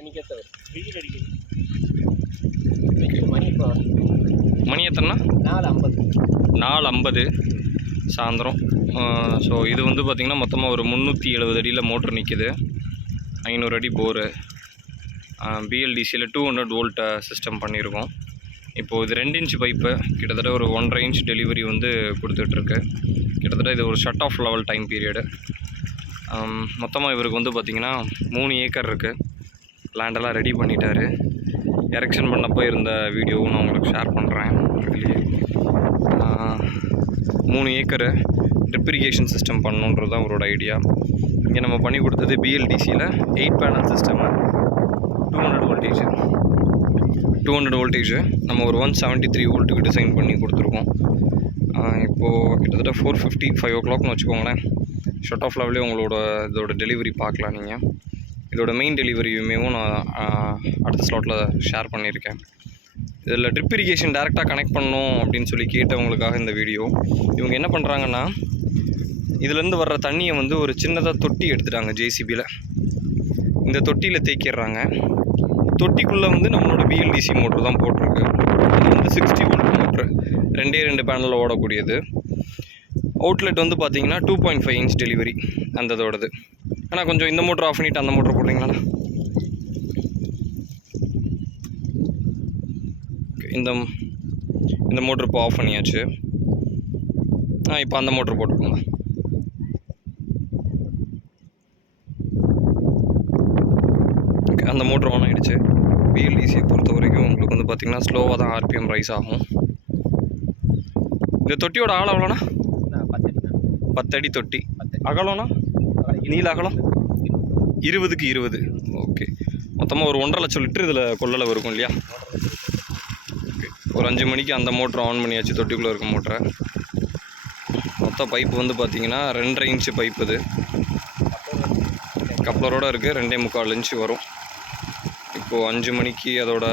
தண்ணிக்கேற்ற வெயில் அடிக்குது. வெயில் மணி இப்போ மணி எத்தனைண்ணா நாலு ஐம்பது. நாலு ஐம்பது. சாயந்தரம். ஸோ இது வந்து பார்த்திங்கன்னா மொத்தமாக ஒரு முந்நூற்றி எழுபது அடியில் மோட்ரு நிற்கிது ஐநூறு அடி போரு. பிஎல்டிசியில் டூ ஹண்ட்ரட் வோல்ட் சிஸ்டம் பண்ணியிருக்கோம் இப்போது இது ரெண்டு இன்ச் பைப்பு கிட்டத்தட்ட ஒரு ஒன்றரை இன்ச் டெலிவரி வந்து கொடுத்துட்ருக்கு. கிட்டத்தட்ட இது ஒரு shut off level time period மொத்தமாக இவருக்கு வந்து பார்த்திங்கன்னா மூணு ஏக்கர் இருக்குது லேண்டெல்லாம் ரெடி பண்ணிட்டாரு. எரெக்ஷன் பண்ணப்போ இருந்த வீடியோவும் நான் உங்களுக்கு ஷேர் பண்ணுறேன் இதுலேயே மூணு ஏக்கரு ட்ரிப் இரிகேஷன் சிஸ்டம் பண்ணணுன்றது தான் அவரோட ஐடியா இங்கே நம்ம பண்ணி கொடுத்தது பிஎல்டிசியில் eight panel system two hundred voltage two hundred voltage நம்ம ஒரு ஒன் செவன்ட்டி த்ரீ வோல்ட்டுக்கு டிசைன் பண்ணி கொடுத்துருக்கோம். இப்போது கிட்டத்தட்ட ஃபோர் ஃபிஃப்டி ஃபைவ் ஓ கிளாக்னு வச்சுக்கோங்களேன் ஷட் ஆஃப் லெவலே உங்களோட இதோட டெலிவரி பார்க்கலாம் நீங்கள் இதோட மெயின் டெலிவரியுமேவும் நான் அடுத்த ஸ்லாட்டில் ஷேர் பண்ணியிருக்கேன். இதில் ட்ரிப் இரிகேஷன் டேரெக்டாக கனெக்ட் பண்ணணும் அப்படின்னு சொல்லி கேட்டவங்களுக்காக இந்த வீடியோ இவங்க என்ன பண்ணுறாங்கன்னா இதுலேருந்து வர்ற தண்ணியை வந்து ஒரு சின்னதாக தொட்டி எடுத்துட்டாங்க ஜேசிபியில் இந்த தொட்டியில் தேய்க்கிடுறாங்க தொட்டிக்குள்ளே வந்து நம்மளோட பிஎல்டிசி மோட்ரு தான் போட்டிருக்கு. இது வந்து சிக்ஸ்டி வோல்ட் மோட்ரு ரெண்டே ரெண்டு பேனலில் ஓடக்கூடியது. அவுட்லெட் வந்து பார்த்திங்கன்னா two point five inch delivery அந்த இதோடது ஆனால் கொஞ்சம் இந்த மோட்ரு ஆஃப் பண்ணிவிட்டு அந்த மோட்ரு போடுறீங்களா இந்த இந்த மோட்ரு இப்போ ஆஃப் பண்ணியாச்சு. ஆ இப்போ அந்த மோட்ரு போட்டுக்கோங்க. ஓகே அந்த மோட்ரு ஆன் ஆகிடுச்சு பிஎல்டிசியை பொறுத்த வரைக்கும் உங்களுக்கு வந்து பார்த்திங்கன்னா ஸ்லோவாக தான் ஆர்பிஎம் ரைஸ் ஆகும். இந்த தொட்டியோட ஆழம் எவ்வளோண்ணா? பத்து பத்தடி தொட்டி. அகலம்னா நீல அகலம் இருபதுக்கு இருபது. ஓகே. மொத்தமாக ஒரு ஒன்றரை லட்சம் லிட்டர் இதில் கொள்ளளவு இருக்கும் இல்லையா? ஓகே. ஒரு அஞ்சு மணிக்கு அந்த மோட்டரை ஆன் பண்ணியாச்சு தொட்டிக்குள்ளே இருக்க மோட்டரை. மொத்த பைப்பு வந்து பார்த்தீங்கன்னா ரெண்டரை இன்ச்சு பைப் இது. கப்ளரோட இருக்குது ரெண்டே முக்கால் இன்ச்சு வரும். இப்போது அஞ்சு மணிக்கு அதோட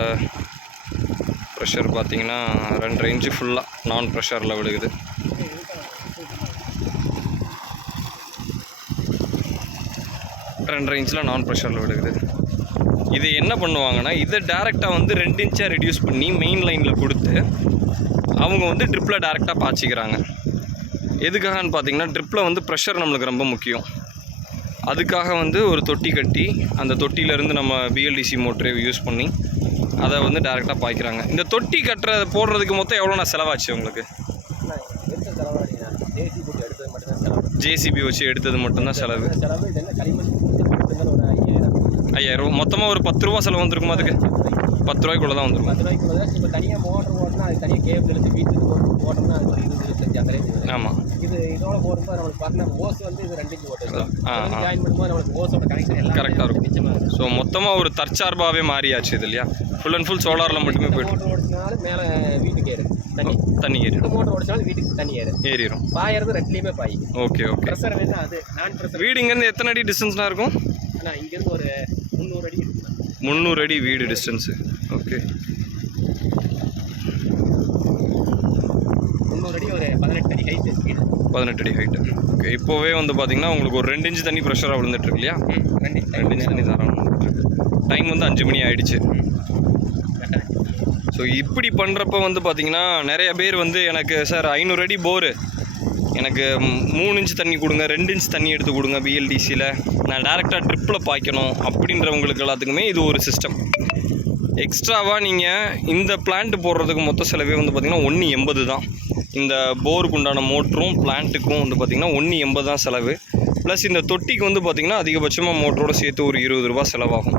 ப்ரெஷர் பார்த்தீங்கன்னா ரெண்டரை இன்ச்சு ஃபுல்லாக நான் ப்ரெஷரில் விழுகுது. ரெண்டரை இன்ச்சில் நான் ப்ரெஷரில் விழுகுது. இது என்ன பண்ணுவாங்கன்னா இதை டேரெக்டாக வந்து ரெண்டு இன்ச்சாக ரெடியூஸ் பண்ணி மெயின் லைனில் கொடுத்து அவங்க வந்து ட்ரிப்பில் டேரெக்டாக பாய்ச்சிக்கிறாங்க. எதுக்காகன்னு பார்த்தீங்கன்னா ட்ரிப்பில் வந்து ப்ரெஷர் நம்மளுக்கு ரொம்ப முக்கியம். அதுக்காக வந்து ஒரு தொட்டி கட்டி அந்த தொட்டியிலேருந்து நம்ம பிஎல்டிசி மோட்டரை யூஸ் பண்ணி அதை வந்து டேரெக்டாக பாய்க்கிறாங்க. இந்த தொட்டி கட்டுற போடுறதுக்கு மொத்தம் எவ்வளோ நான் செலவாச்சு உங்களுக்கு? ஜேசிபி வச்சு எடுத்தது மட்டும்தான் செலவு செலவு இது என்ன களிமண் போட்டு மட்டும்தான் ஒரு ஐயாயிரம் மொத்தமாக ஒரு பத்து ரூபா செலவு வந்திருக்குமா அதுக்கு? பத்து ரூபாய்க்குள்ளே தான் வந்துருக்கும். பத்து ரூபாய்க்குள்ள தான். இப்போ தனியாக மோட்டர் ஓட்டினா அது தனியாக கேபிள் எடுத்து வீட்டுக்கு போட்டு போட்டோம்னா அது ஒரு இருபது இருபத்தஞ்சு அந்த ரேஞ்ச் ஆமாம் இது இதோட போடும்போது நம்மளுக்கு பார்த்தீங்கன்னா ஓஸ் வந்து இது ரெண்டு இன்ச்சு ஓட்டு. ஜாயின் பண்ணும்போது நம்மளுக்கு ஓஸோட கனெக்ஷன் எல்லாம் ஆ இருக்கும். நிச்சயமாக ஸோ மொத்தமாக ஒரு தற்சார்பாகவே மாறியாச்சு இது இல்லையா? ஃபுல் அண்ட் ஃபுல் சோலாரில் மட்டுமே போய்ட்டு மோட்டர் மேலே வீட்டுக்கு ஏறு. தண்ணி. தண்ணி ஏறிடும். மோட்டர் ஓடிச்சாலும் வீட்டுக்கு தண்ணி ஏறு. ஏறிடும் பாயறது ரெண்டுலேயுமே பாய். ஓகே ஓகே ப்ரெஷர் வேணா அது. நான் ப்ரெஷர் வீடு இங்கேருந்து எத்தனை அடி டிஸ்டன்ஸ்லாம் இருக்கும்? ஆனால் இங்கேருந்து ஒரு முந்நூறு அடி முந்நூறு அடி வீடு டிஸ்டன்ஸு ஓகே முந்நூறு அடி ஒரு பதினெட்டு அடி ஹைட்டு பதினெட்டு அடி ஹைட்டு ஓகே இப்போவே வந்து பார்த்தீங்கன்னா உங்களுக்கு ஒரு ரெண்டு இன்ச்சு தண்ணி ப்ரெஷராக விழுந்துட்டு இருக்கு இல்லையா? ரெண்டு இன்ச்சு தண்ணி தாராளமாக வந்துட்டுருக்கு டைம் வந்து அஞ்சு மணி ஆயிடுச்சு. ஸோ இப்படி பண்ணுறப்ப வந்து பார்த்தீங்கன்னா நிறைய பேர் வந்து எனக்கு சார் ஐநூறு அடி போரு. எனக்கு மூணு இன்ச் தண்ணி கொடுங்க ரெண்டு இன்ச் தண்ணி எடுத்து கொடுங்க பிஎல்டிசியில் நான் டேரெக்டாக ட்ரிப்பில் பாய்க்கணும் அப்படின்றவங்களுக்கு எல்லாத்துக்குமே இது ஒரு சிஸ்டம் எக்ஸ்ட்ராவாக நீங்கள் இந்த பிளான்ட் போடுறதுக்கு மொத்த செலவே வந்து பார்த்திங்கன்னா ஒன்று எண்பது தான். இந்த போருக்கு உண்டான மோட்டரும் பிளான்ட்டுக்கும் வந்து பார்த்திங்கன்னா ஒன்று எண்பது தான் செலவு. ப்ளஸ் இந்த தொட்டிக்கு வந்து பார்த்திங்கன்னா அதிகபட்சமாக மோட்டரோட சேர்த்து ஒரு இருபது ரூபா செலவாகும்.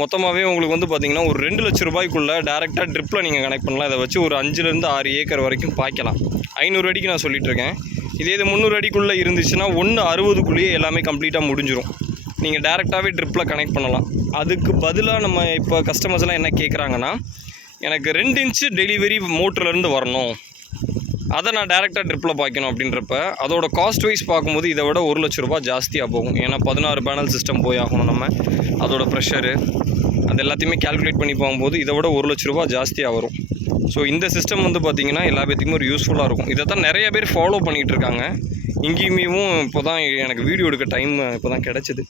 மொத்தமாகவே உங்களுக்கு வந்து பார்த்திங்கன்னா ஒரு ரெண்டு லட்ச ரூபாய்க்குள்ளே டேரெக்டாக ட்ரிப்பில் நீங்கள் கனெக்ட் பண்ணலாம். இதை வச்சு ஒரு அஞ்சுலேருந்து ஆறு ஏக்கர் வரைக்கும் பாய்க்கலாம். ஐநூறு அடிக்கு நான் சொல்லிகிட்ருக்கேன் இருக்கேன். இதே இது முந்நூறு அடிக்குள்ளே இருந்துச்சுன்னா ஒன்று அறுபதுக்குள்ளேயே எல்லாமே கம்ப்ளீட்டாக முடிஞ்சிடும் நீங்கள் டேரெக்டாகவே ட்ரிப்பில் கனெக்ட் பண்ணலாம். அதுக்கு பதிலாக நம்ம இப்போ கஸ்டமர்ஸ்லாம் என்ன கேட்குறாங்கன்னா எனக்கு ரெண்டு இன்ச்சு டெலிவரி மோட்டர்லேருந்து வரணும். அதை நான் டேரெக்டாக ட்ரிப்பில் பார்க்கணும் அப்படின்றப்ப அதோட காஸ்ட் வைஸ் பார்க்கும்போது இதை விட ஒரு லட்ச ரூபாய் ஜாஸ்தியாக போகும். ஏன்னா பதினாறு பேனல் சிஸ்டம் போய் ஆகணும் நம்ம. அதோட ப்ரெஷரு அது எல்லாத்தையுமே கால்குலேட் பண்ணி போகும்போது இதை விட ஒரு லட்ச ரூபா ஜாஸ்தியாக வரும். ஸோ இந்த சிஸ்டம் வந்து பார்த்திங்கன்னா எல்லா பேத்துக்குமே ஒரு யூஸ்ஃபுல்லாக இருக்கும். இதை தான் நிறைய பேர் ஃபாலோ பண்ணிகிட்டு இருக்காங்க இங்கேயுமேவும் இப்போ தான் எனக்கு வீடியோ எடுக்க டைம் இப்போ தான் கிடச்சிது.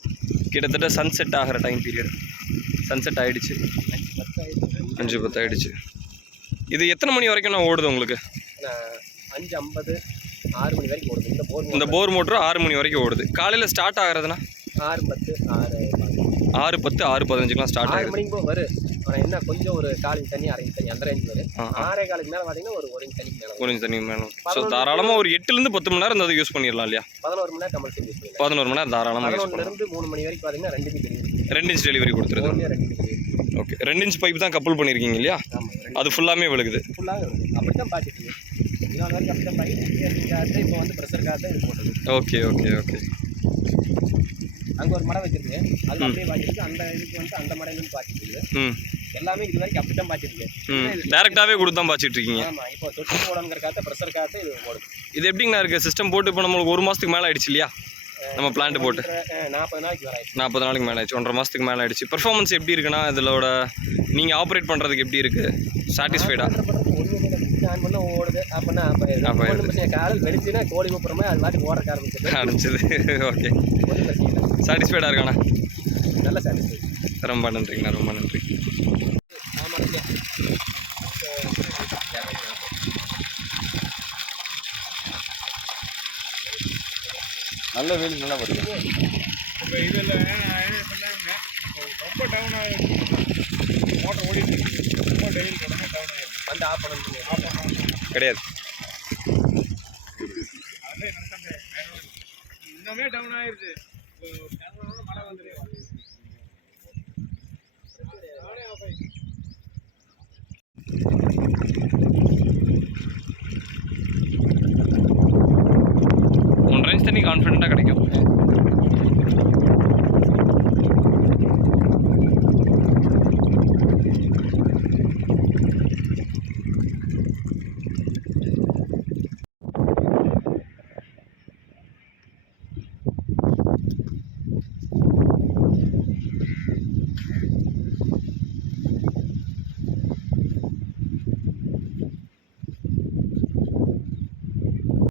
கிட்டத்தட்ட சன்செட் ஆகிற டைம் பீரியட் சன்செட் ஆயிடுச்சு. அஞ்சு பத்து ஆயிடுச்சு. இது எத்தனை மணி வரைக்கும் நான் ஓடுது உங்களுக்கு? அஞ்சு ஐம்பது ஆறு மணி வரைக்கும் ஓடுது. இந்த போர் இந்த போர் மோட்ரு ஆறு மணி வரைக்கும் ஓடுது. காலையில் ஸ்டார்ட் ஆகுறதுனா ஆறு பத்து ஆறு ஆறு பத்து ஆறு பதினஞ்சுக்கெலாம் ஸ்டார்ட் ஆகுது. வரும் ஆனால் என்ன கொஞ்சம் ஒரு காலின் தண்ணி அரை இன்ச் தண்ணி அந்த ரேஞ்ச் வரும். ஆறே காலுக்கு மேலே பார்த்தீங்கன்னா ஒரு ஒரு இன்ச் தண்ணிக்கு மேலே கொஞ்சம் தண்ணி வேணும் ஸோ தாராளமாக ஒரு எட்டுலேருந்து பத்து மணி நேரம் இந்த யூஸ் பண்ணிடலாம் இல்லையா? பதினோரு மணி நேரம் கம்பல்சரி யூஸ் பண்ணிக்கலாம் பதினோரு மணி நேரம் தாராளமாக யூஸ் மூணு மணி வரைக்கும் பார்த்தீங்கன்னா ரெண்டு இருக்கு ரெண்டு இன்ச் டெலிவரி கொடுத்துருது. ரெண்டு ஓகே ரெண்டு இன்ச் பைப் தான் கப்பல் பண்ணியிருக்கீங்க இல்லையா? அது ஃபுல்லாமே விழுகுது. ஃபுல்லாக வருது அப்படி தான் பார்த்துட்டு இன்னொரு வரைக்கும் அப்படி தான் காற்று இப்போ வந்து ப்ரெஷர் இது போட்டது. ஓகே ஓகே ஓகே அங்கே ஒரு மடம் வச்சிருக்கு. அது அப்படியே பார்த்துருக்கு அந்த இதுக்கு வந்து அந்த மடையிலேருந்து பார்த்துருக்கு ம். எல்லாமே இது வரைக்கும் அப்படி தான் பார்த்துருக்கு ம். டேரெக்டாகவே கொடுத்து தான் பாய்ச்சிட்டு இருக்கீங்க ஆமாம் இப்போ தொட்டு போடணுங்கிற காற்று ப்ரெஷர் காற்று இது ஓடுது இது எப்படிங்கண்ணா இருக்குது சிஸ்டம் போட்டு இப்போ நம்மளுக்கு ஒரு மாதத்துக்கு மேலே ஆயிடுச்சு இல்லையா? நம்ம பிளான்ட் போட்டு. நாற்பது நாளைக்கு ஆயிடுச்சு. நாற்பது நாளைக்கு மேலே ஆயிடுச்சு. ஒன்றரை மாதத்துக்கு மேலே ஆயிடுச்சு. பெர்ஃபார்மன்ஸ் எப்படி இருக்குண்ணா? இதோட நீங்கள் ஆப்ரேட் பண்ணுறதுக்கு எப்படி இருக்குது சாட்டிஸ்ஃபைடா ஆன் பண்ண ஓடுது. அப்படின்னா அப்போ காலையில் வெடிச்சுன்னா கோழி கூப்பிட்றமே அது பாட்டுக்கு ஓடுறக்க ஆரம்பிச்சது ஆரம்பிச்சது ஓகே சாட்டிஸ்ஃபைடாக இருக்காண்ணா? நல்ல சாட்டிஸ்ஃபை ரொம்ப நன்றிங்கண்ணா. ரொம்ப நன்றி. நல்ல வெயில் நல்லா வருது. இப்போ இதில் என்ன பண்ணாங்க ரொம்ப டவுன் ஆகிருக்கு மோட்டர் ஓடிட்டு ரொம்ப டெய்லி உடனே டவுன் ஆகிருக்கு வந்து ஆஃப் பண்ணணும் ஆஃப் பண்ணாங்க கிடையாது இன்னமே டவுன் கேரளாவோட மழை வந்துடும் நானே ஆஃப் ஒன்றரை இன்ச் தண்ணி கிடைக்கும்